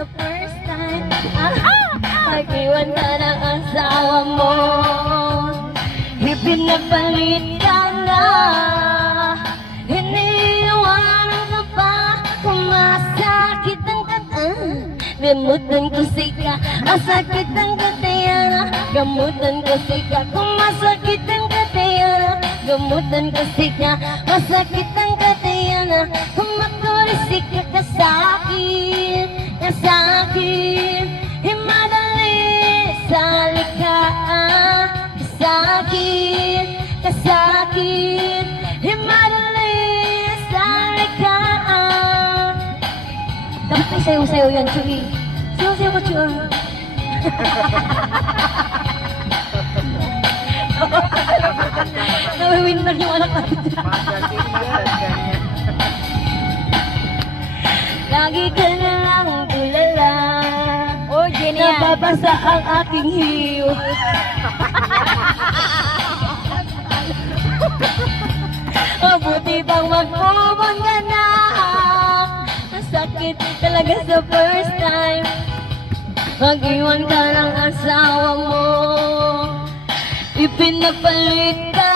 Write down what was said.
sa first time. Pag-iwan ka ng asawa mo, ipinapalit ka na. Iniiwanan ka pa kung masakit ang gamutan kasi ka, masakit ang katayana. Gamutan kasi ka, kung masakit ang katayana. Gamutan kasi ka, masakit ang katayana. Kung maturisik ka kasakit, kasakit. Himadali sa likaan, kasakit, kasakit. Himadali sa likaan. Dapat may sayo-sayo yan, Chuy. Sayo-sayo ko, Chuy. Nawiwinter yung anak natin. Lagi ka na lang tulala. Oh, Jenny yan. Nababasa ang aking hiyo. Mabuti bang magpumang ka na. Masakit talaga sa first time. Mag-iwan ka ng asawa mo, ipinapalit ka